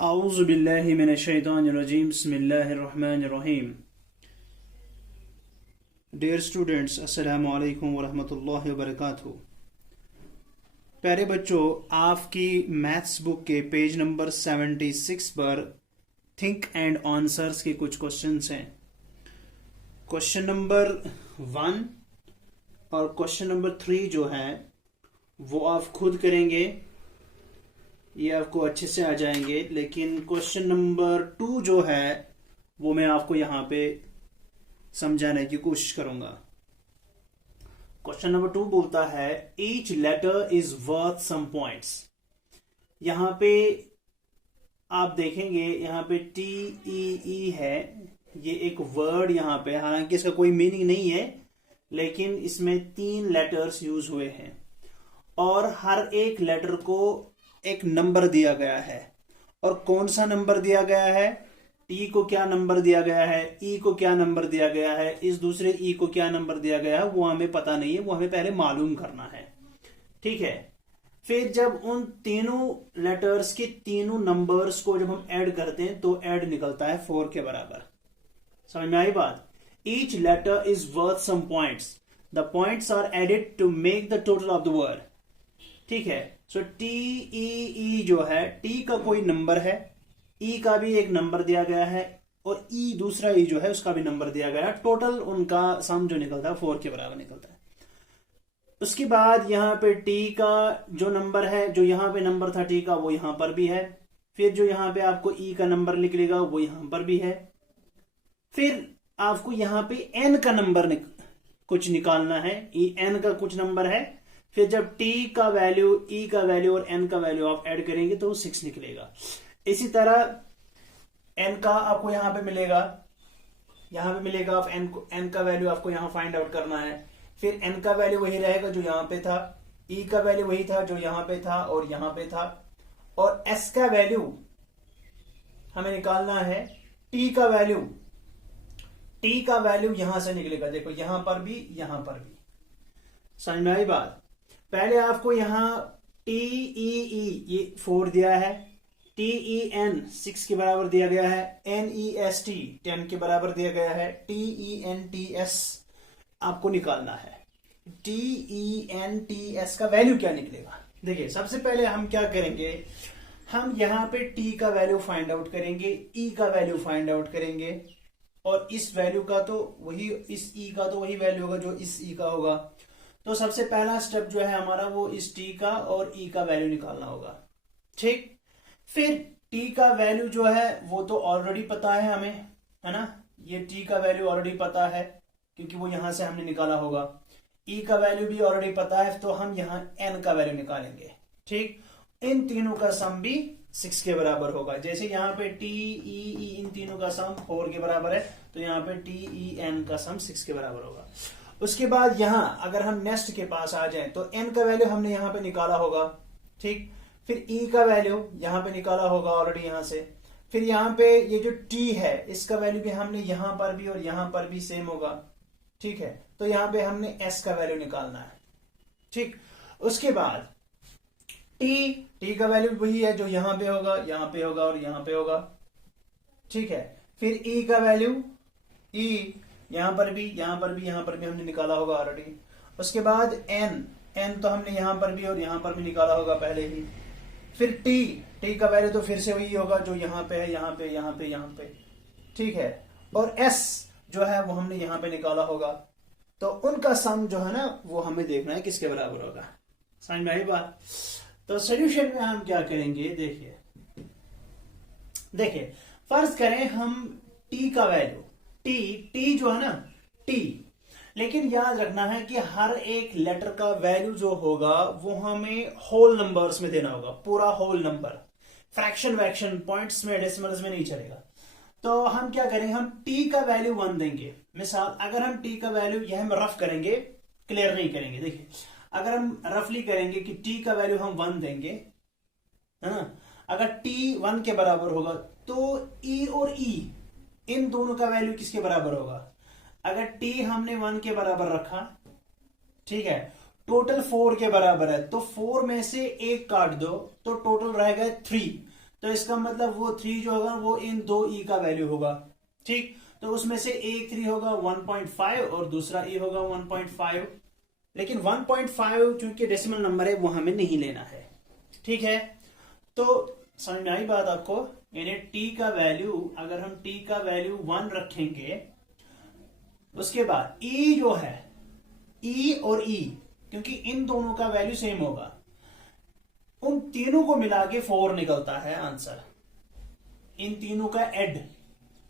आऊज़ु बिल्लाहि मिनश्शैतानिर्रजीम बिस्मिल्लाहिर्रहमानिर्रहीम। Dear students, अस्सलामु अलैकुम वरहमतुल्लाहि वबरकातुहू। प्यारे बच्चों, आपकी मैथ्स बुक के पेज नंबर 76 पर थिंक एंड आंसर्स के कुछ क्वेश्चंस हैं। क्वेश्चन नंबर 1 और क्वेश्चन नंबर 3 जो है वो आप खुद करेंगे, ये आपको अच्छे से आ जाएंगे। लेकिन क्वेश्चन नंबर 2 जो है वो मैं आपको यहां पे समझाने की कोशिश करूंगा। क्वेश्चन नंबर 2 बोलता है each letter is worth some points. यहां पे आप देखेंगे, यहां पे TEE है, ये एक वर्ड यहां पे, हालांकि इसका कोई मीनिंग नहीं है, लेकिन इसमें 3 लेटर्स यूज हुए हैं और हर एक लेटर को एक नंबर दिया गया है। और कौन सा नंबर दिया गया है? टी को क्या नंबर दिया गया है, ई को क्या नंबर दिया गया है, इस दूसरे ई को क्या नंबर दिया गया है, वो हमें पता नहीं है, वो हमें पहले मालूम करना है। ठीक है। फिर जब उन तीनों लेटर्स के तीनों नंबर्स को जब हम ऐड करते हैं तो ऐड निकलता है 4 के बराबर। समझ में आई बात? Each letter is worth some points, the points are added to make the total of the word. ठीक है। सो TEE जो है, टी का कोई नंबर है, ई का भी एक नंबर दिया गया है और ई दूसरा ई जो है उसका भी नंबर दिया गया है। टोटल उनका सम जो निकलता है 4 के बराबर निकलता है। उसके बाद यहाँ पे टी का जो नंबर है, जो यहाँ पे नंबर था टी का, वो यहाँ पर भी है। फिर जो यहाँ पे आपको ई का नंबर निकलेगा वो यहाँ पर भी है। फिर आपको यहाँ पे एन का नंबर कुछ निकालना है, एन का कुछ नंबर है। फिर जब टी का वैल्यू, ई का वैल्यू और एन का वैल्यू आप ऐड करेंगे तो 6 निकलेगा। इसी तरह एन का आपको यहां पे मिलेगा, यहां पे मिलेगा। आप एन का वैल्यू आपको यहां फाइंड आउट करना है। फिर एन का वैल्यू वही रहेगा जो यहां पे था, ई का वैल्यू वही था जो यहां पे था और यहां पे था, और एस का वैल्यू हमें निकालना है। टी का वैल्यू यहां से निकलेगा, देखो यहां पर भी यहां पर भी। समझ में आई बात? पहले आपको यहां TEE ये 4 दिया है, TEN 6 के बराबर दिया गया है, NEST 10 के बराबर दिया गया है, TENTS आपको निकालना है। TENTS का वैल्यू क्या निकलेगा? देखिए, सबसे पहले हम क्या करेंगे, हम यहां पे T का वैल्यू फाइंड आउट करेंगे, E का वैल्यू फाइंड आउट करेंगे, और इस वैल्यू का तो वही, इस E का तो वही वैल्यू होगा जो इस E का होगा। तो सबसे पहला स्टेप जो है हमारा वो इस टी का और ई का वैल्यू निकालना होगा। ठीक। फिर टी का वैल्यू जो है वो तो ऑलरेडी पता है हमें, है ना, ये टी का वैल्यू ऑलरेडी पता है क्योंकि वो यहां से हमने निकाला होगा। ई का वैल्यू भी ऑलरेडी पता है, तो हम यहां एन का वैल्यू निकालेंगे। ठीक। इन तीनों का सम भी 6 के बराबर होगा। जैसे यहाँ पे TEE इन तीनों का सम 4 के बराबर है, तो यहाँ पे TEN का सम 6 के बराबर होगा। उसके बाद यहां अगर हम नेक्स्ट के पास आ जाएं तो एन का वैल्यू हमने यहां पे निकाला होगा। ठीक। फिर ई का वैल्यू यहां पे निकाला होगा ऑलरेडी यहां से। फिर यहां पे ये जो टी है इसका वैल्यू भी हमने यहां पर भी और यहां पर भी सेम होगा। ठीक है। तो यहां पे हमने एस का वैल्यू निकालना है। ठीक। उसके बाद टी का वैल्यू वही है जो यहां पे होगा, यहां पे होगा और यहां पे होगा। ठीक है। फिर ई का वैल्यू, ई यहां पर भी, यहां पर भी, यहां पर भी हमने निकाला होगा ऑलरेडी। उसके बाद एन तो हमने यहां पर भी और यहां पर भी निकाला होगा पहले ही। फिर टी का वैल्यू तो फिर से वही होगा जो यहां पे है, यहां पे, यहां पे, यहां पे। ठीक है। और एस जो है वो हमने यहां पे निकाला होगा। तो उनका सम जो है ना वो हमें देखना है किसके बराबर होगा। समझ में आई बात? तो सोल्यूशन में हम क्या करेंगे, देखिए फर्ज करें हम टी का वैल्यू, टी जो है ना टी, लेकिन याद रखना है कि हर एक लेटर का वैल्यू जो होगा वो हमें होल नंबर्स में देना होगा, पूरा होल नंबर, फ्रैक्शन वैक्शन पॉइंट्स में, डेसिमल्स में नहीं चलेगा। तो हम क्या करेंगे, हम टी का वैल्यू 1 देंगे। मिसाल अगर हम टी का वैल्यू, यह हम रफ करेंगे, क्लियर नहीं करेंगे। देखिए अगर हम रफली करेंगे कि टी का वैल्यू हम 1 देंगे, है ना, अगर टी 1 के बराबर होगा तो ई और ई इन दोनों का वैल्यू किसके बराबर होगा? अगर टी हमने 1 के बराबर रखा, ठीक है, टोटल 4 के बराबर है, तो 4 में से एक काट दो तो टोटल रहेगा 3। तो इसका मतलब वो 3 जो होगा वो इन दो ई का वैल्यू होगा। ठीक, तो उसमें से एक 3 होगा 1.5 और दूसरा ई होगा 1.5, लेकिन 1.5 क्योंकि डेसिमल नंबर है वो हमें नहीं लेना है। ठीक है, तो समझ में आई बात आपको? यानी t का वैल्यू, अगर हम t का वैल्यू 1 रखेंगे, उसके बाद e जो है, e और e, क्योंकि इन दोनों का वैल्यू सेम होगा, उन तीनों को मिला के 4 निकलता है आंसर। इन तीनों का एड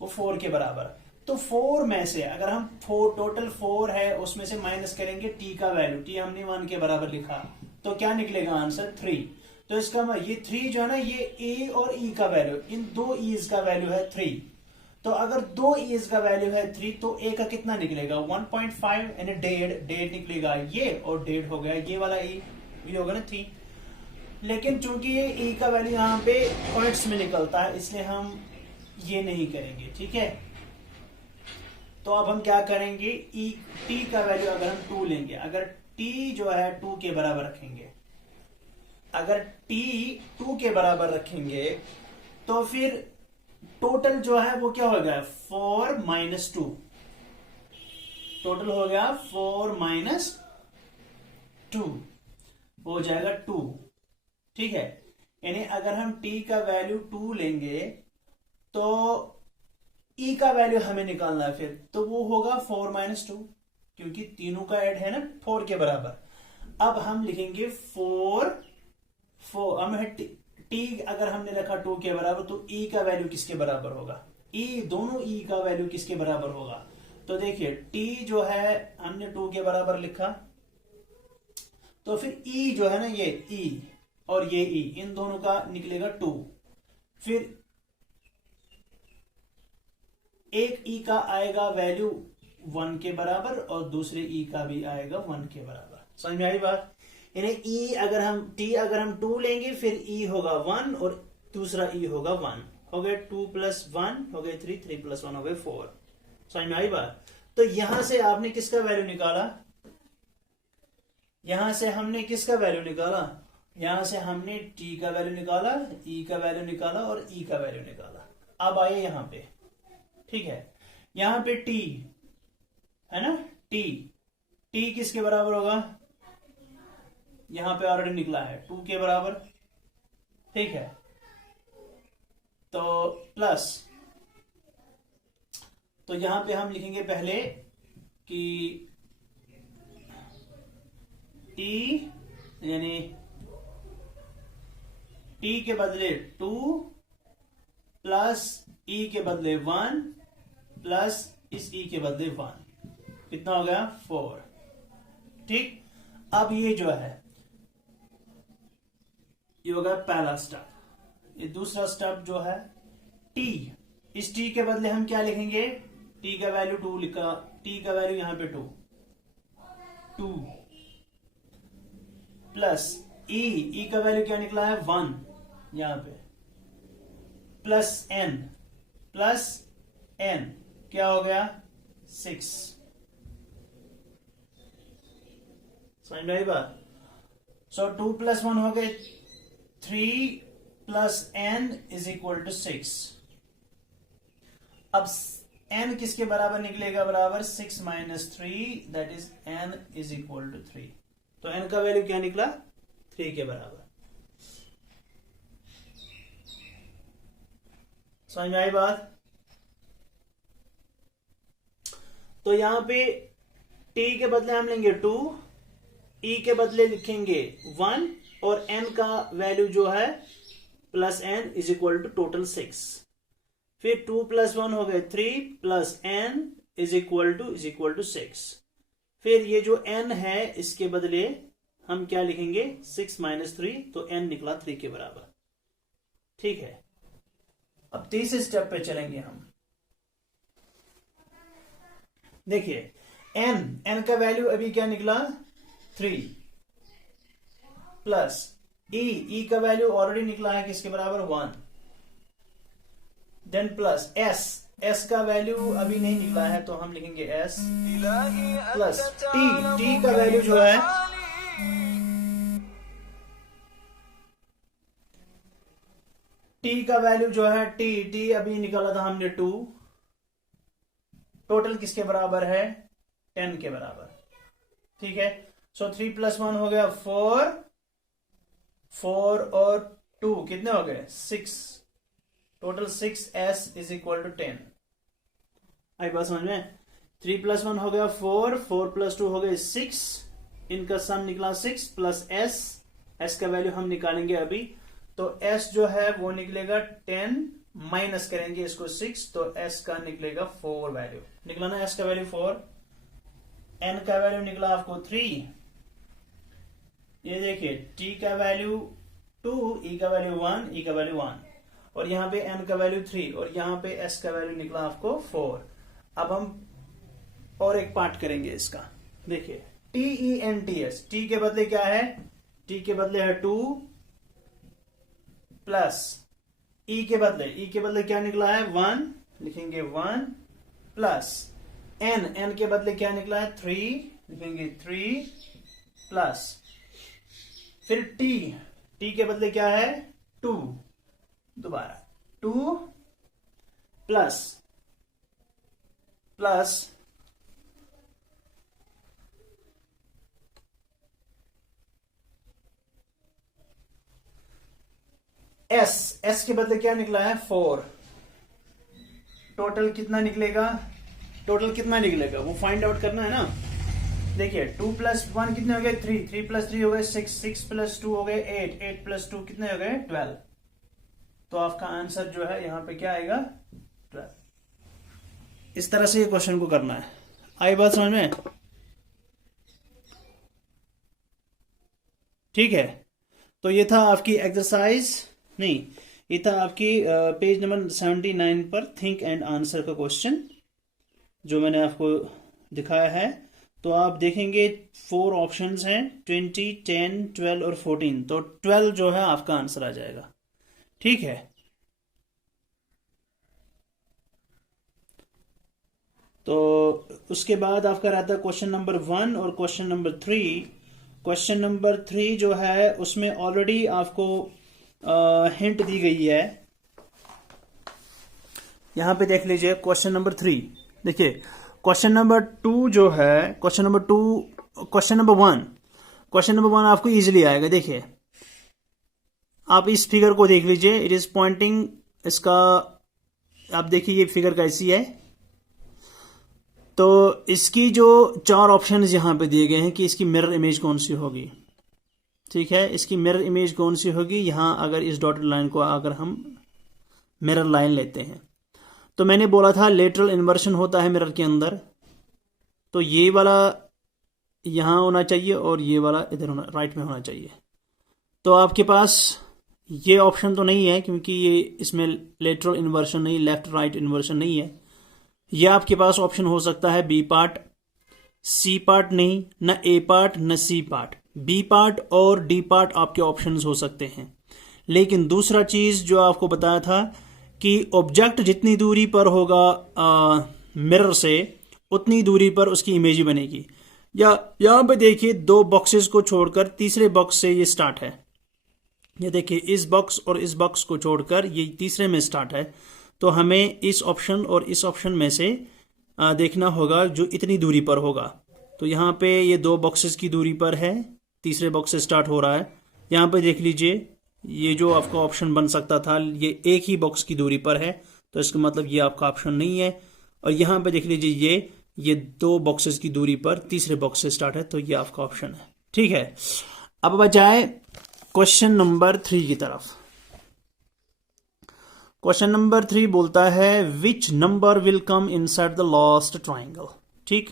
वो 4 के बराबर। तो 4 में से अगर हम 4, टोटल 4 है, उसमें से माइनस करेंगे t का वैल्यू, t हमने 1 के बराबर लिखा, तो क्या निकलेगा आंसर 3। तो इसका ये 3 जो है ना, ये a और e का वैल्यू, इन दो e's का वैल्यू है 3। तो अगर दो e's का वैल्यू है 3 तो a का कितना निकलेगा 1.5, यानी 1.5 निकलेगा ये, और 1.5 हो गया ये वाला e, ये होगा ना 3। लेकिन चूंकि ये e का वैल्यू यहाँ पे पॉइंट्स में निकलता है, इसलिए हम ये नहीं करेंगे। ठीक है, तो अब हम क्या करेंगे, t का वैल्यू अगर हम 2 लेंगे, अगर t जो है 2 के बराबर रखेंगे, अगर t 2 के बराबर रखेंगे तो फिर टोटल जो है वो क्या हो गया 4 - 2, टोटल हो गया 4 - 2, हो जाएगा 2। ठीक है, यानी अगर हम t का वैल्यू 2 लेंगे तो e का वैल्यू हमें निकालना है फिर, तो वो होगा 4 - 2, क्योंकि तीनों का ऐड है ना 4 के बराबर। अब हम लिखेंगे 4 हम t अगर हमने रखा 2 के बराबर, तो e का वैल्यू किसके बराबर होगा, दोनों e का वैल्यू किसके बराबर होगा। तो देखिए t जो है हमने 2 के बराबर लिखा, तो फिर e जो है ना, ये e और ये e, इन दोनों का निकलेगा 2। फिर एक e का आएगा वैल्यू 1 के बराबर और दूसरे e का भी आएगा 1 के बराबर। समझ में आई बात? यानी e अगर हम 2 लेंगे, फिर e होगा 1 और दूसरा e होगा 1, हो गया 2 + 1 हो गए 3, 3 + 1 हो गए 4। समझ में आई बात? तो यहां से आपने किसका वैल्यू निकाला, यहां से हमने किसका वैल्यू निकाला, यहां से हमने t का वैल्यू निकाला, e का वैल्यू निकाला और e का वैल्यू निकाला। अब आइए यहां पे, ठीक है, यहां पे t है ना, t किसके बराबर होगा, यहां पे ऑलरेडी निकला है 2 के बराबर। ठीक है, तो प्लस, तो यहां पे हम लिखेंगे पहले कि t यानी t के बदले 2 प्लस e के बदले 1 प्लस इस e के बदले 1, कितना हो गया 4। ठीक, अब ये जो है ये होगा पहला स्टेप। ये दूसरा स्टेप जो है t, इस t के बदले हम क्या लिखेंगे, t का वैल्यू 2 लिखा, t का वैल्यू यहां पे 2 प्लस e का वैल्यू क्या निकला है 1 यहां पे, प्लस n क्या हो गया 6। समझ में आई बात? सो 2 + 1 हो गए 3 प्लस n = 6। अब n किसके बराबर निकलेगा, बराबर 6 - 3, दैट इज n = 3। तो n का वैल्यू क्या निकला 3 के बराबर। समझ में आई बात? तो यहां पे t के बदले हम लेंगे 2, e के बदले लिखेंगे 1 और n का वैल्यू जो है प्लस n = टोटल 6। फिर 2 + 1 हो गए 3 प्लस n = 6। फिर ये जो n है इसके बदले हम क्या लिखेंगे 6 - 3, तो n निकला 3 के बराबर। ठीक है, अब तीसरे स्टेप पे चलेंगे हम। देखिए n का वैल्यू अभी क्या निकला 3 प्लस e का वैल्यू ऑलरेडी निकला है किसके बराबर 1, देन प्लस s का वैल्यू अभी नहीं निकला है तो हम लिखेंगे s प्लस t का वैल्यू जो है टी का वैल्यू जो है टी अभी निकाला था हमने 2, टोटल किसके बराबर है 10 के बराबर। ठीक है, सो 3 + 1 हो गया 4, 4 और 2 कितने हो गए 6, टोटल 6s = 10। आई बात समझ में। 3 + 1 हो गया 4, 4 + 2 हो गए 6, इनका सम निकला 6 प्लस s का वैल्यू हम निकालेंगे अभी। तो s जो है वो निकलेगा 10, माइनस करेंगे इसको 6, तो s का निकलेगा 4 वैल्यू निकला ना, s का वैल्यू 4, n का वैल्यू निकला आपको 3, ये देखिए t का वैल्यू 2, e का वैल्यू 1, e का वैल्यू 1, और यहां पे n का वैल्यू 3, और यहां पे s का वैल्यू निकला आपको 4। अब हम और एक पार्ट करेंगे इसका, देखिए TENTS, t के बदले क्या है, t के बदले है 2 प्लस e के बदले क्या निकला है 1, लिखेंगे 1 प्लस n के बदले क्या निकला है 3, लिखेंगे 3 प्लस फिर t के बदले क्या है 2, दोबारा 2 प्लस s के बदले क्या निकला है 4, टोटल कितना निकलेगा वो फाइंड आउट करना है ना। देखिए 2 + 1 कितने हो गए 3, 3 + 3 हो गए 6, 6 + 2 हो गए 8, 8 + 2 कितने हो गए 12। तो आपका आंसर जो है यहां पे क्या आएगा 12। इस तरह से ये क्वेश्चन को करना है। आई बात समझ में। ठीक है, तो ये था आपकी एक्सरसाइज, नहीं ये था आपकी पेज नंबर 79 पर थिंक एंड आंसर का क्वेश्चन जो मैंने आपको दिखाया है। तो आप देखेंगे 4 ऑप्शंस हैं, 20, 10, 12 और 14, तो 12 जो है आपका आंसर आ जाएगा। ठीक है, तो उसके बाद आपका रहता है क्वेश्चन नंबर 1 और क्वेश्चन नंबर 3। क्वेश्चन नंबर 3 जो है उसमें ऑलरेडी आपको हिंट दी गई है, यहां पे देख लीजिए क्वेश्चन नंबर 3। देखिए क्वेश्चन नंबर 2 जो है, क्वेश्चन नंबर 1 आपको इजीली आएगा। देखिए आप इस फिगर को देख लीजिए, इट इज पॉइंटिंग, इसका आप देखिए ये फिगर कैसी है। तो इसकी जो 4 ऑप्शंस यहां पे दिए गए हैं कि इसकी मिरर इमेज कौन सी होगी। ठीक है, इसकी मिरर इमेज कौन सी होगी, यहां अगर इस डॉटेड लाइन को अगर हम मिरर लाइन लेते हैं, तो मैंने बोला था लेटरल इन्वर्शन होता है मिरर के अंदर, तो ये वाला यहां होना चाहिए और ये वाला इधर होना, राइट में होना चाहिए। तो आपके पास ये ऑप्शन तो नहीं है क्योंकि ये इसमें लेटरल इन्वर्शन नहीं, लेफ्ट राइट इन्वर्शन नहीं है। ये आपके पास ऑप्शन हो सकता है बी पार्ट, सी पार्ट नहीं, न ए पार्ट न सी पार्ट, बी पार्ट और डी पार्ट आपके ऑप्शंस हो सकते हैं। लेकिन दूसरा चीज जो आपको बताया था कि ऑब्जेक्ट जितनी दूरी पर होगा मिरर से उतनी दूरी पर उसकी इमेज बनेगी। या यहां पे देखिए 2 बॉक्सेस को छोड़कर तीसरे बॉक्स से ये स्टार्ट है, ये देखिए इस बॉक्स और इस बॉक्स को छोड़कर ये तीसरे में स्टार्ट है। तो हमें इस ऑप्शन और इस ऑप्शन में से देखना होगा जो इतनी दूरी पर होगा। तो यहाँ पे ये 2 बॉक्सेस की दूरी पर है, तीसरे बॉक्स से स्टार्ट हो रहा है। यहाँ पे देख लीजिए ये जो आपका ऑप्शन बन सकता था ये एक ही बॉक्स की दूरी पर है, तो इसका मतलब ये आपका ऑप्शन नहीं है। और यहाँ पे देख लीजिए ये 2 बॉक्सेस की दूरी पर तीसरे बॉक्स से स्टार्ट है, तो ये आपका ऑप्शन है। ठीक है, अब बजाय क्वेश्चन नंबर 3 की तरफ। क्वेश्चन नंबर 3 बोलता है which number will come inside the last triangle. ठीक,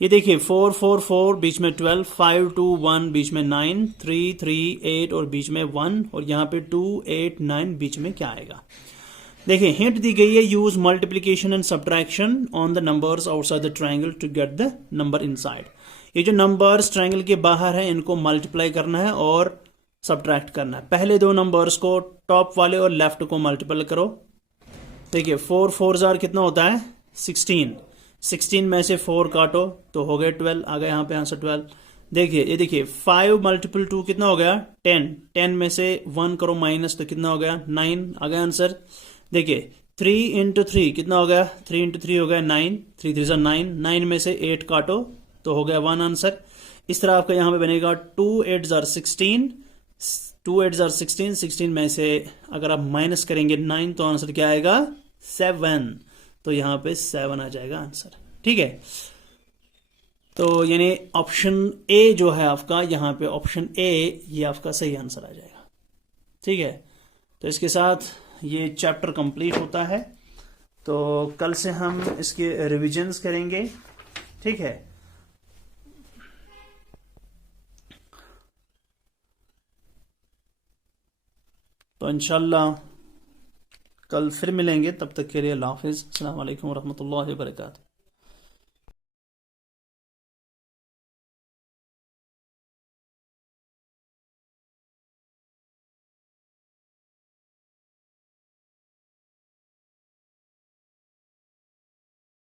ये देखिए 4 4 4 बीच में 12, 5 2 1 बीच में 9, 3 3 8 और बीच में 1, और यहाँ पे 2 8 9 बीच में क्या आएगा। देखिए हिंट दी गई है, use multiplication and subtraction on the numbers outside the triangle to get the number inside. ये जो नंबर्स ट्राइंगल के बाहर है इनको मल्टीप्लाई करना है और सब्ट्रैक्ट करना है। पहले 2 नंबर्स को टॉप वाले और लेफ्ट को मल्टीपल करो। देखिए 4 4 जार कितना होता है 16, 16 में से 4 काटो तो हो गए 12, आ गए यहाँ पे आंसर 12। देखिए ये देखिए 5 मल्टीपल 2 कितना हो गया 10। 10 में से 1 करो माइनस तो कितना हो गया 9 आ गया आंसर। देखिए 3 इंटू 3 कितना हो गया 3 इंटू 3 हो गया 9। 3 3 9। 9 में से 8 काटो तो हो गया 1 आंसर। इस तरह आपका यहाँ पे बनेगा 2 8 जार 16। 2 8 जार 16। 16 में से अगर आप माइनस करेंगे 9 तो आंसर क्या आएगा 7। तो यहाँ पे 7 आ जाएगा आंसर। ठीक है, तो यानी ऑप्शन ए जो है आपका यहाँ पे ऑप्शन ए ये आपका सही आंसर आ जाएगा। ठीक है, तो इसके साथ ये चैप्टर कंप्लीट होता है। तो कल से हम इसके रिविजन्स करेंगे। ठीक है, तो इंशाल्लाह कल फिर मिलेंगे। तब तक के लिए अल्लाह हाफिज़। अस्सलाम वालेकुम रहमतुल्लाहि व बरकातुहू।